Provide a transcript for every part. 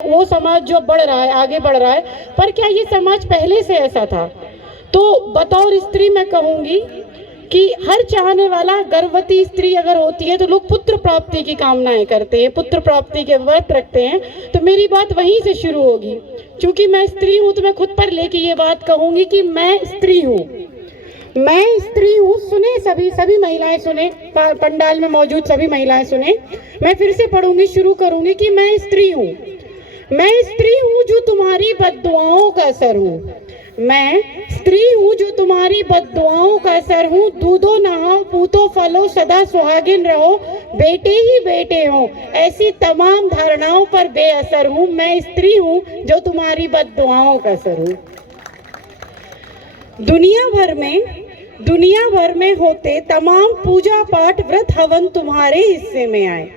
वो समाज जो बढ़ रहा है, आगे बढ़ रहा है, पर क्या ये समाज पहले से ऐसा था? तो बतौर स्त्री मैं कहूँगी कि हर चाहने वाला गर्भवती स्त्री अगर होती है तो लोग पुत्र प्राप्ति की कामनाएं करते हैं, पुत्र प्राप्ति के व्रत रखते हैं। तो मेरी बात वहीं से शुरू होगी। क्योंकि मैं स्त्री हूँ तो मैं खुद पर लेके ये बात कहूँगी कि मैं स्त्री हूँ, मैं स्त्री हूँ। सुने सभी महिलाएं सुने, पंडाल में मौजूद सभी महिलाएं सुने। मैं फिर से पढ़ूंगी, शुरू करूंगी कि मैं स्त्री हूँ, मैं स्त्री हूँ जो तुम्हारी बद्दुआओं का असर हूँ, मैं स्त्री हूँ जो तुम्हारी बद्दुआओं का असर हूँ। दूधो नहाओ, पूतो फलो, सदा सुहागिन रहो, बेटे ही बेटे हो, ऐसी तमाम धारणाओं पर बेअसर हूँ। मैं स्त्री हूँ जो तुम्हारी बद्दुआओं का असर हूँ। दुनिया भर में होते तमाम पूजा पाठ व्रत हवन तुम्हारे हिस्से में आए।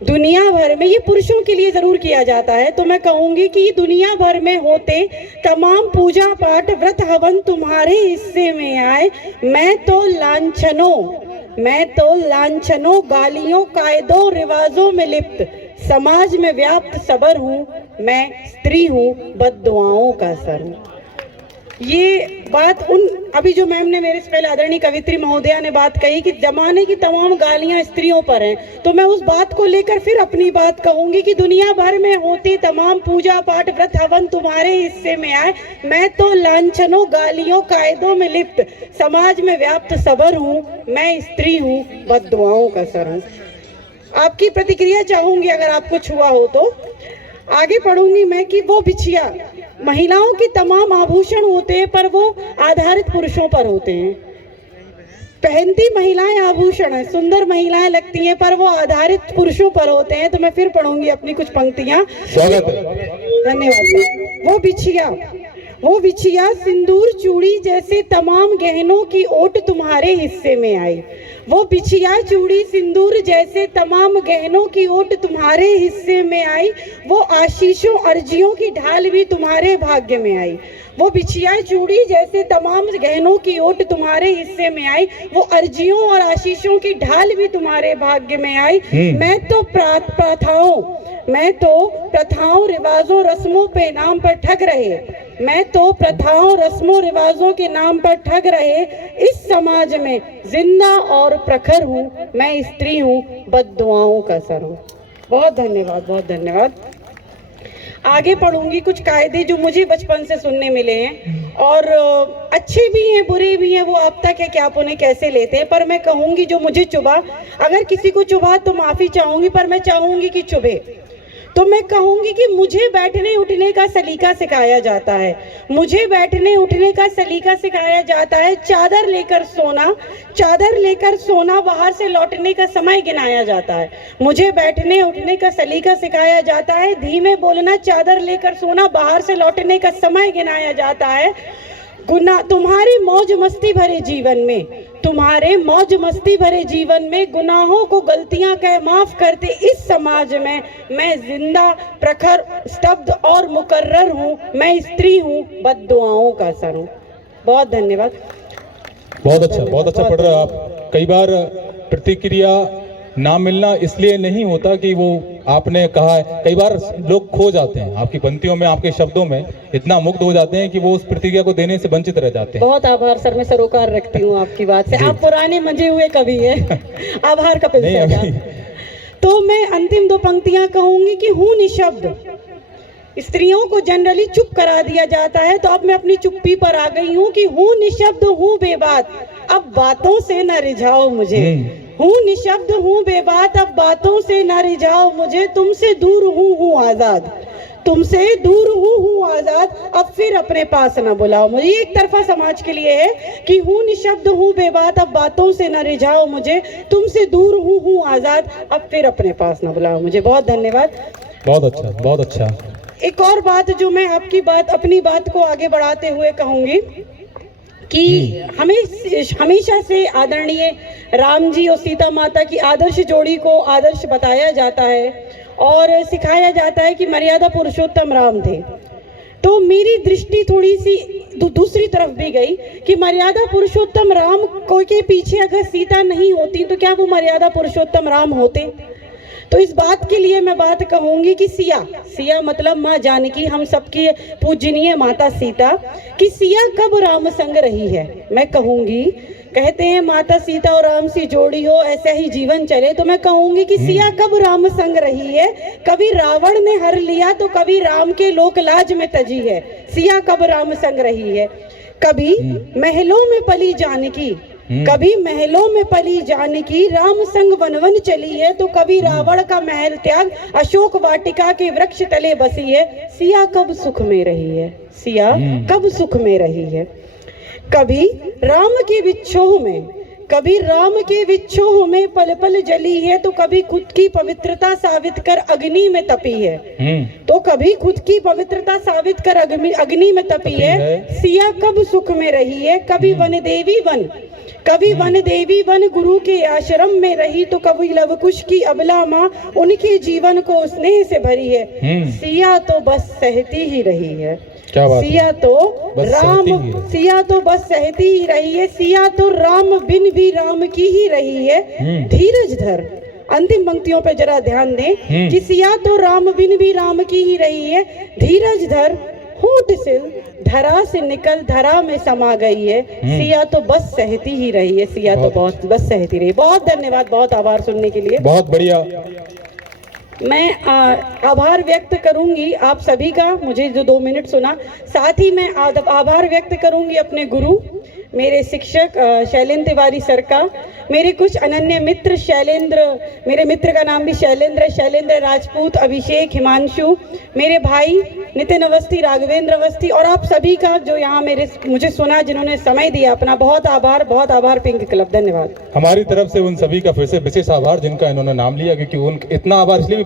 दुनिया भर में, ये पुरुषों के लिए जरूर किया जाता है, तो मैं कहूंगी कि दुनिया भर में होते तमाम पूजा पाठ व्रत हवन तुम्हारे हिस्से में आए। मैं तो लांछनों गालियों कायदों रिवाजों में लिप्त समाज में व्याप्त सबर हूँ। मैं स्त्री हूँ, बद्दुआओं का असर हूँ। ये बात अभी जो मैम ने मेरे से पहले आदरणीय कवित्री महोदया ने बात कही कि जमाने की तमाम गालियां स्त्रियों पर हैं, तो मैं उस बात को लेकर फिर अपनी बात कहूंगी कि दुनिया भर में होती तमाम पूजा पाठ व्रत हवन तुम्हारे हिस्से में आए। मैं तो लांछनों गालियों कायदों में लिप्त समाज में व्याप्त सबर हूँ। मैं स्त्री हूँ, बद्दुआओं का असर हूँ। आपकी प्रतिक्रिया चाहूंगी अगर आपको छुआ हो तो। आगे पढ़ूंगी मैं कि वो बिछिया, महिलाओं की तमाम आभूषण होते हैं पर वो आधारित पुरुषों पर होते हैं। पहनती महिलाएं आभूषण है, सुंदर महिलाएं लगती हैं, पर वो आधारित पुरुषों पर होते हैं। तो मैं फिर पढ़ूंगी अपनी कुछ पंक्तियां। स्वागत है, धन्यवाद। वो बिछिया सिंदूर चूड़ी जैसे तमाम गहनों की ओट तुम्हारे हिस्से में आई। वो बिछिया चूड़ी सिंदूर जैसे तमाम गहनों की ओट तुम्हारे हिस्से में आई। वो आशीषों अर्जियों की ढाल भी तुम्हारे भाग्य में आई। वो बिछिया चूड़ी जैसे तमाम गहनों की ओट तुम्हारे हिस्से में आई। वो अर्जियों और आशीषों की ढाल भी तुम्हारे भाग्य में आई। मैं तो प्रथाओं रिवाजों रस्मों पे नाम पर ठग रहे, मैं तो प्रथाओं रस्मों रिवाजों के नाम पर ठग रहे इस समाज में जिंदा और प्रखर हूँ। मैं स्त्री हूँ, बद्दुआओं का असर हूँ। बहुत धन्यवाद, बहुत धन्यवाद। आगे पढ़ूंगी कुछ कायदे जो मुझे बचपन से सुनने मिले हैं, और अच्छे भी हैं बुरे भी हैं, वो आप तक है कि आप उन्हें कैसे लेते हैं। पर मैं कहूंगी जो मुझे चुभा, अगर किसी को चुभा तो माफी चाहूंगी, पर मैं चाहूंगी कि चुभे। तो मैं कहूंगी कि मुझे बैठने उठने का सलीका सिखाया जाता है, मुझे बैठने उठने का सलीका सिखाया जाता है। चादर लेकर सोना बाहर से लौटने का समय गिनाया जाता है। मुझे बैठने उठने का सलीका सिखाया जाता है, धीमे बोलना, चादर लेकर सोना बाहर से लौटने का समय गिनाया जाता है। तुम्हारे मौज मस्ती भरे जीवन में गुनाहों को गलतियां कह माफ करते इस समाज में मैं जिंदा प्रखर स्तब्ध और मुकर्रर हूँ। मैं स्त्री हूँ, बद्दुआओं का असर हूँ। बहुत धन्यवाद। बहुत अच्छा पढ़ रहे हो आप। कई बार प्रतिक्रिया ना मिलना इसलिए नहीं होता कि वो आपने कहा है, कई बार लोग खो जाते हैं आपकी पंक्तियों में, आपके शब्दों में इतना मुग्ध हो जाते हैं कि वो उस प्रतिक्रिया को देने से वंचित रह जाते हैं। बहुत आभार सर, मैं सरोकार रखती हूँ आपकी बात से। आप पुराने मंजे हुए कवि हैं। आभार का तो मैं अंतिम दो पंक्तियां कहूंगी कि हूँ निशब्द। स्त्रियों को जनरली चुप करा दिया जाता है, तो अब मैं अपनी चुप्पी पर आ गई हूँ कि हूँ निशब्द हूँ बेबात, अब बातों से न रिझाओ मुझे। हूँ निशब्द हूँ बेबात, अब बातों से न रिझाओ मुझे। तुमसे दूर हूँ आजाद, तुमसे दूर हूँ आजाद, अब फिर अपने पास न बुलाओ मुझे। एक तरफा समाज के लिए है कि हूँ निशब्द हूँ बेबात, अब बातों से न रिझाओ मुझे। तुमसे दूर हूँ आजाद, अब फिर अपने पास न बुलाओ मुझे। बहुत धन्यवाद। बहुत अच्छा। एक और बात जो मैं अपनी बात को आगे बढ़ाते हुए कहूंगी कि हमेशा से आदरणीय राम जी और सीता माता की आदर्श जोड़ी को आदर्श बताया जाता है और सिखाया जाता है कि मर्यादा पुरुषोत्तम राम थे। तो मेरी दृष्टि थोड़ी सी दूसरी तरफ भी गई कि मर्यादा पुरुषोत्तम राम को के पीछे अगर सीता नहीं होती तो क्या वो मर्यादा पुरुषोत्तम राम होते? तो इस बात के लिए मैं बात कहूंगी कि सिया मतलब माँ जानकी, हम सबकी पूजनीय माता सीता, कि सिया कब राम संग रही है। मैं कहूंगी, कहते हैं माता सीता और राम सी जोड़ी हो ऐसा ही जीवन चले, तो मैं कहूंगी कि सिया कब राम संग रही है। कभी रावण ने हर लिया तो कभी राम के लोक लाज में तजी है। सिया कब राम संग रही है। कभी महलों में पली जानकी, कभी महलों में पली जानकी, राम संग वन वन चली है। तो कभी रावण का महल त्याग अशोक वाटिका के वृक्ष तले बसी है। सिया कब सुख में रही है। सिया कब सुख में रही है। कभी राम के विच्छोह में, कभी राम के विच्छोह में पल पल जली है। तो कभी खुद की पवित्रता साबित कर अग्नि में तपी है। तो कभी खुद की पवित्रता साबित कर अग्नि में तपी है। सिया कब सुख में रही है। कभी वन देवी वन, कभी वन देवी वन गुरु के आश्रम में रही। तो कभी लवकुश की अबला माँ उनके जीवन को स्नेह से भरी है। सिया तो बस सहती ही रही है। क्या बात है? सिया तो बस सहती ही रही है। सिया तो राम बिन भी राम की ही रही है। धीरज धर, अंतिम पंक्तियों पे जरा ध्यान दें कि सिया तो राम बिन भी राम की ही रही है। धीरज धर, होठ से धरा से निकल धरा में समा गई है। सिया तो बस सहती ही रही है। सिया तो बहुत बस सहती रही। बहुत धन्यवाद, बहुत आभार सुनने के लिए। बहुत बढ़िया। मैं आभार व्यक्त करूंगी आप सभी का, मुझे जो 2 मिनट सुना। साथ ही मैं आभार व्यक्त करूंगी अपने गुरु, मेरे शिक्षक शैलेंद्र तिवारी सर का, मेरे कुछ अनन्य मित्र शैलेंद्र, मेरे मित्र का नाम भी शैलेंद्र राजपूत, अभिषेक, हिमांशु, मेरे भाई नितिन अवस्थी, राघवेंद्र अवस्थी, और आप सभी का जो यहाँ मुझे सुना, जिन्होंने समय दिया अपना। बहुत आभार पिंक क्लब। धन्यवाद। हमारी तरफ से उन सभी का फिर से विशेष आभार जिनका इन्होंने नाम लिया, क्योंकि इतना आभार इसलिए भी